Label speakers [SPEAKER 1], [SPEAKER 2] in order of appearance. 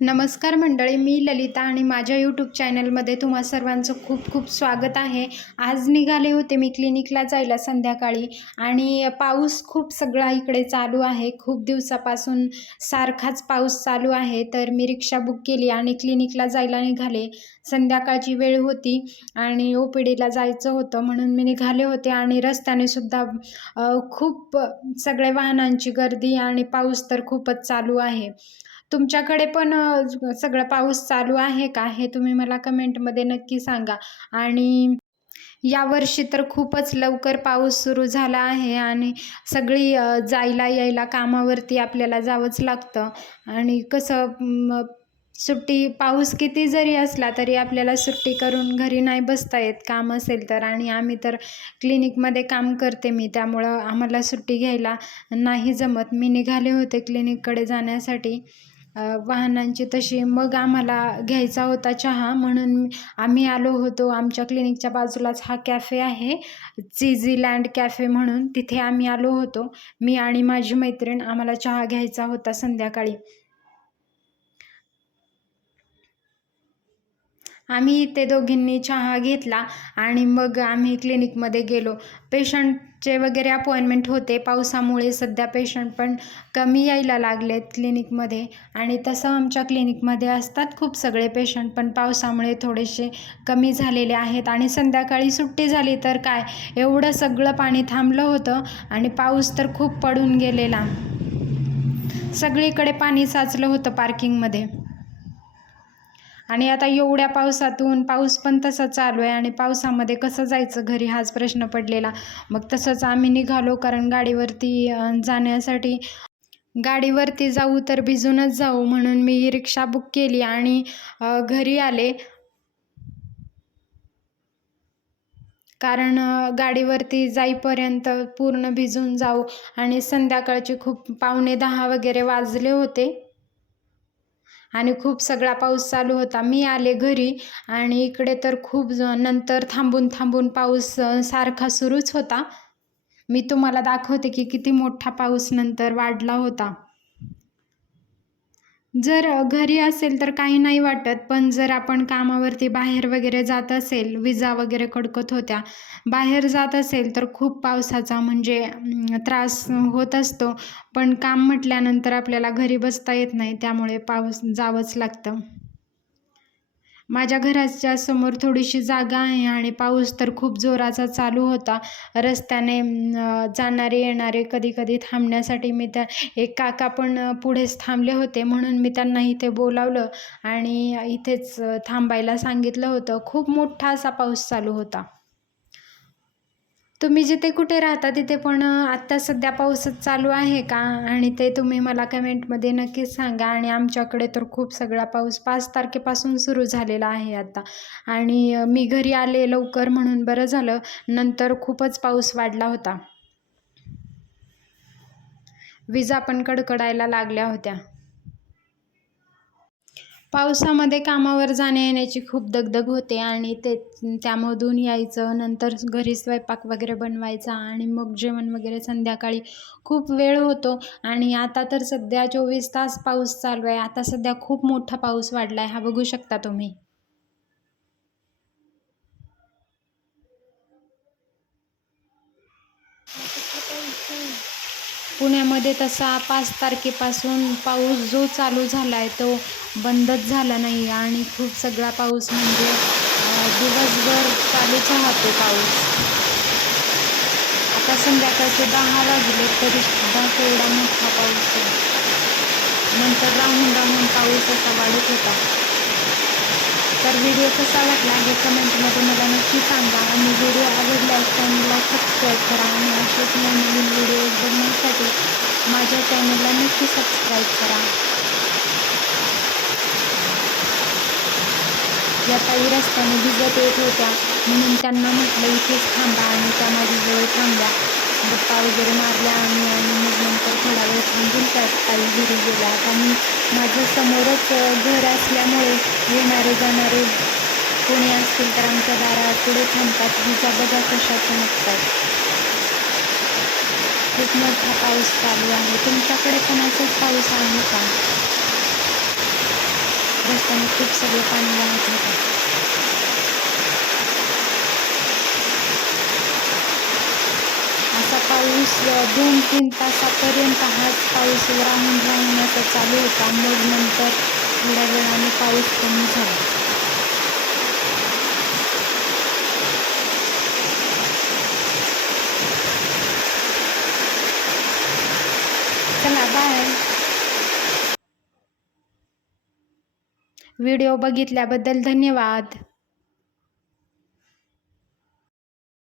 [SPEAKER 1] नमस्कार मंडळी मी ललिता आणि माझ्या यूट्यूब चॅनलमध्ये तुम्हा सर्वांचं खूप खूप स्वागत आहे. आज निघाले होते मी क्लिनिकला जायला संध्याकाळी आणि पाऊस खूप सगळा इकडे चालू आहे. खूप दिवसापासून सारखाच पाऊस चालू आहे तर मी रिक्षा बुक केली आणि क्लिनिकला जायला निघाले. संध्याकाळची वेळ होती आणि ओ पी डीला जायचं होतं म्हणून मी निघाले होते आणि रस्त्याने सुद्धा खूप सगळे वाहनांची गर्दी आणि पाऊस तर खूपच चालू आहे. तुमच्याकडे पण सगळं पाऊस चालू आहे का? हे तुम्ही मला कमेंटमध्ये नक्की सांगा. आणि यावर्षी तर खूपच लवकर पाऊस सुरू झाला आहे आणि सगळी जायला यायला कामावरती आपल्याला जावंच लागतं. आणि कसं सुट्टी पाऊस किती जरी असला तरी आपल्याला सुट्टी करून घरी नाही बसता येत. काम असेल तर आणि आम्ही तर क्लिनिकमध्ये काम करते मी त्यामुळं आम्हाला सुट्टी घ्यायला नाही जमत. मी निघाले होते क्लिनिककडे जाण्यासाठी. वाहनांची तशी. मग आम्हाला घ्यायचा होता चहा म्हणून आम्ही आलो होतो. आमच्या क्लिनिकच्या बाजूलाच हा कॅफे आहे. चिझीलँड कॅफे म्हणून तिथे आम्ही आलो होतो. मी आणि माझी मैत्रीण आम्हाला चहा घ्यायचा होता संध्याकाळी. आम्ही ते दोघींनी चहा घेतला आणि मग आम्ही क्लिनिकमध्ये गेलो. पेशंट चे वगैरे अपॉइंटमेंट होते पावसामुळे सध्या पेशंट पण कमी यायला लागलेत क्लिनिकमध्ये आणि तसं आमच्या क्लिनिकमध्ये असतात खूप सगळे पेशंट पण पावसामुळे थोडेसे कमी झालेले आहेत. आणि संध्याकाळी सुट्टी झाली तर काय? एवढं सगळं पाणी थांबलं होतं आणि पाऊस तर खूप पडून गेलेला. सगळीकडे पाणी साचलं होतं पार्किंगमध्ये आणि आता एवढ्या पावसातून पाऊस पण तसा चालू आहे आणि पावसामध्ये कसं जायचं? घरी हाच प्रश्न पडलेला. मग तसंच आम्ही निघालो कारण गाडीवरती जाण्यासाठी गाडीवरती जाऊ तर भिजूनच जाऊ म्हणून मी ही रिक्षा बुक केली आणि घरी आले. कारण गाडीवरती जाईपर्यंत पूर्ण भिजून जाऊ आणि संध्याकाळचे खूप पावणे दहा वगैरे वाजले होते. आणि खूप सगळा पाऊस चालू होता. मी आले घरी आणि इकडे तर खूप ज- नंतर थांबून थांबून पाऊस सारखा सुरूच होता. मी तुम्हाला दाखवते की किती मोठा पाऊस नंतर वाढला होता. जर घरी असेल तर काही नाही वाटत पण जर आपण कामावरती बाहेर वगैरे जात असेल विजा वगैरे कडकत होत्या बाहेर जात असेल तर खूप पावसाचा म्हणजे त्रास होत असतो. पण काम म्हटल्यानंतर आपल्याला घरी बसता येत नाही त्यामुळे पाऊस जावंच लागतं. माझ्या घराच्या समोर थोडीशी जागा आहे आणि पाऊस तर खूप जोराचा चालू होता. रस्त्याने जाणारे येणारे कधी कधी थांबण्यासाठी मी त्या एक काका पण पुढेच थांबले होते म्हणून मी त्यांना इथे बोलावलं आणि इथेच थांबायला सांगितलं होतं. खूप मोठा असा पाऊस चालू होता. तुम्ही जिथे कुठे राहता तिथे पण आत्ता सध्या पाऊसच चालू आहे का? आणि ते तुम्ही मला कमेंटमध्ये नक्कीच सांगा. आणि आमच्याकडे तर खूप सगळा पाऊस पाच तारखेपासून सुरू झालेला आहे आता. आणि मी घरी आले लवकर म्हणून बरं झालं. नंतर खूपच पाऊस वाढला होता. विजा पण कडकडायला लागल्या होत्या. पावसामध्ये कामावर जाण्या येण्याची खूप दगदग होते आणि ते त्यामधून यायचं नंतर घरी स्वयंपाक वगैरे बनवायचा आणि मग जेवण वगैरे संध्याकाळी खूप वेळ होतो. आणि आता तर सध्या चोवीस तास पाऊस चालू आहे. आता सध्या खूप मोठा पाऊस वाढला आहे हा बघू शकता तुम्ही. पुण्यामध्ये तसा पाच तारखेपासून पाऊस जो चालू झाला आहे तो बंदच झाला नाही आणि खूप सगळा पाऊस म्हणजे दिवसभर चालूच राहतो पाऊस. आता संध्याकाळचे दहा वाजले तरी सुद्धा तेवढा मोठा पाऊस आहे. नंतर राहून राहून पाऊस असा वाढत होता. तर व्हिडिओ कसा वाटला हे कमेंटमध्ये मला नक्की सांगा आणि व्हिडिओ आवडल्यास चॅनलला सबस्क्राईब करा. माझ्या चॅनलला नक्की सबस्क्राईब करा. या ताई रस्त्याने भिजत येत होत्या. म्हणून त्यांना म्हटलं इथेच थांबा आणि त्या माझ्याजवळ थांबल्या गप्पा वगैरे मारल्या आणि आणि मग नंतर थोडा वेळ थांबून त्या ताई घरी गेल्या. आणि माझं समोरच घर असल्यामुळे येणारे जाणारे कोणी असतील तर आमच्या दारात पुढे थांबतात. विजा बघा कशाचं नसतात. खूप मोठा पाऊस चालू आहे तुमच्याकडे पण असंच पाऊस आहे का रस्त्याने खूप सगळे पाणी वाहत होतं असा पाऊस अ, दोन तीन तासापर्यंत हाच पाऊस राहून राहून असा चालू होता मग नंतर थोड्या वेळाने पाऊस कमी झाला चला बाय व्हिडिओ बघितल्याबद्दल धन्यवाद.